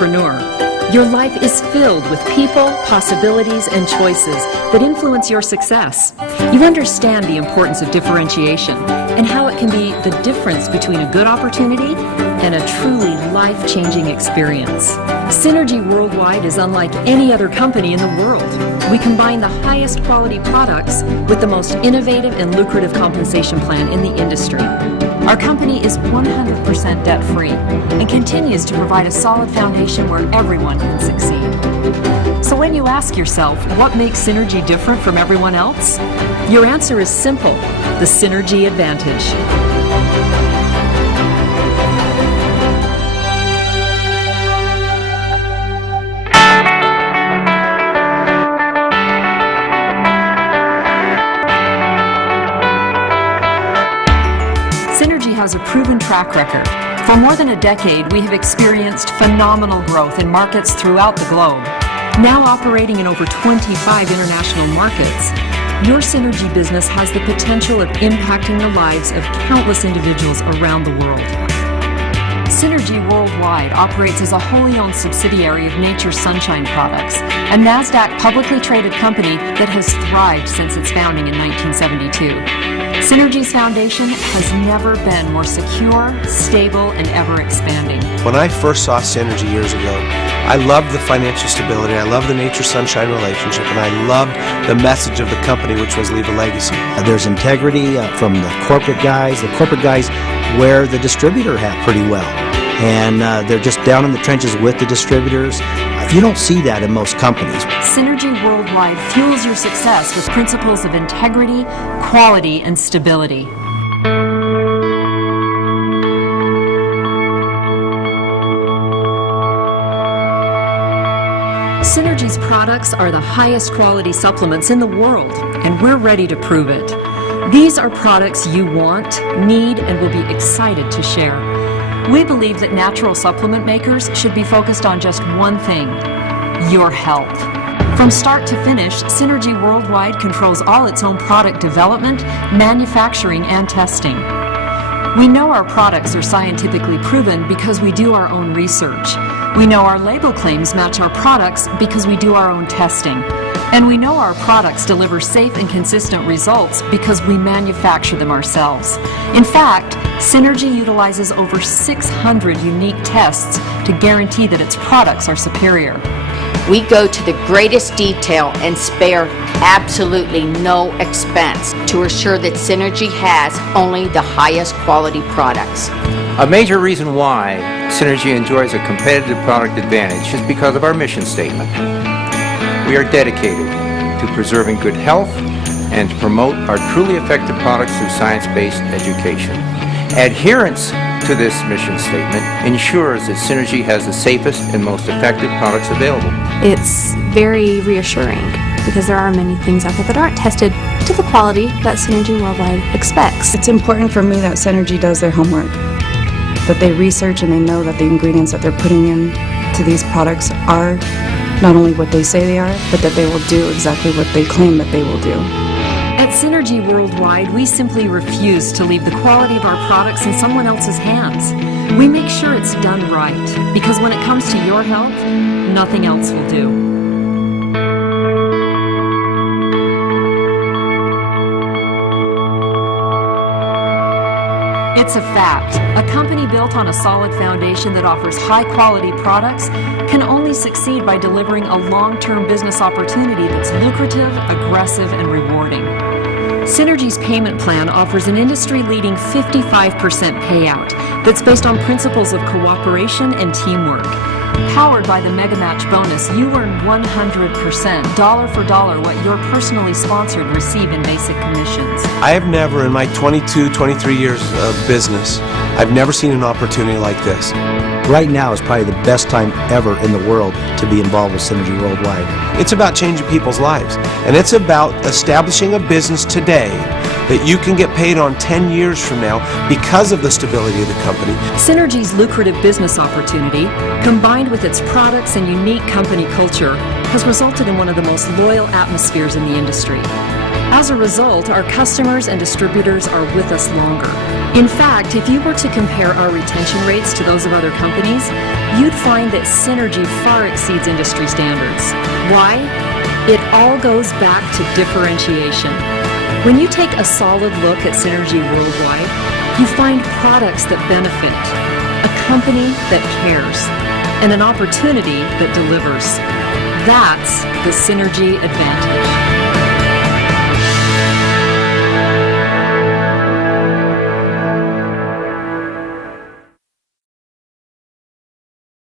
entrepreneur. Your life is filled with people, possibilities, and choices that influence your success. You understand the importance of differentiation and how it can be the difference between a good opportunity and a truly life-changing experience. Synergy Worldwide is unlike any other company in the world. We combine the highest quality products with the most innovative and lucrative compensation plan in the industry. Our company is 100% debt-free and continues to provide a solid foundation where everyone can succeed. So when you ask yourself, what makes Synergy different from everyone else? Your answer is simple: the Synergy Advantage. Synergy has a proven track record. For more than a decade, we have experienced phenomenal growth in markets throughout the globe. Now operating in over 25 international markets, your Synergy business has the potential of impacting the lives of countless individuals around the world. Synergy Worldwide operates as a wholly owned subsidiary of Nature's Sunshine Products, a NASDAQ publicly traded company that has thrived since its founding in 1972. Synergy's foundation has never been more secure, stable, and ever expanding. When I first saw Synergy years ago, I loved the financial stability, I loved the Nature Sunshine relationship, and I loved the message of the company, which was leave a legacy. There's integrity from the corporate guys. The corporate guys wear the distributor hat pretty well, and they're just down in the trenches with the distributors. You don't see that in most companies. Synergy Worldwide fuels your success with principles of integrity, quality, and stability. Synergy's products are the highest quality supplements in the world, and we're ready to prove it. These are products you want, need, and will be excited to share. We believe that natural supplement makers should be focused on just one thing: your health. From start to finish, Synergy Worldwide controls all its own product development, manufacturing, and testing. We know our products are scientifically proven because we do our own research. We know our label claims match our products because we do our own testing. And we know our products deliver safe and consistent results because we manufacture them ourselves. In fact, Synergy utilizes over 600 unique tests to guarantee that its products are superior. We go to the greatest detail and spare absolutely no expense to assure that Synergy has only the highest quality products. A major reason why Synergy enjoys a competitive product advantage is because of our mission statement. We are dedicated to preserving good health and to promote our truly effective products through science-based education. Adherence to this mission statement ensures that Synergy has the safest and most effective products available. It's very reassuring because there are many things out there that aren't tested to the quality that Synergy Worldwide expects. It's important for me that Synergy does their homework, that they research and they know that the ingredients that they're putting in to these products are not only what they say they are, but that they will do exactly what they claim that they will do. At Synergy Worldwide, we simply refuse to leave the quality of our products in someone else's hands. We make sure it's done right, because when it comes to your health, nothing else will do. It's a fact. A company built on a solid foundation that offers high-quality products can only succeed by delivering a long-term business opportunity that's lucrative, aggressive, and rewarding. Synergy's payment plan offers an industry-leading 55% payout that's based on principles of cooperation and teamwork. Powered by the Mega Match bonus, you earn 100%, dollar for dollar, what your personally sponsored receive in basic commissions. I have never, in my 22, 23 years of business, I've never seen an opportunity like this. Right now is probably the best time ever in the world to be involved with Synergy Worldwide. It's about changing people's lives, and it's about establishing a business today that you can get paid on 10 years from now because of the stability of the company. Synergy's lucrative business opportunity, combined with its products and unique company culture, has resulted in one of the most loyal atmospheres in the industry. As a result, our customers and distributors are with us longer. In fact, if you were to compare our retention rates to those of other companies, you'd find that Synergy far exceeds industry standards. Why? It all goes back to differentiation. When you take a solid look at Synergy Worldwide, you find products that benefit, a company that cares, and an opportunity that delivers. That's the Synergy advantage.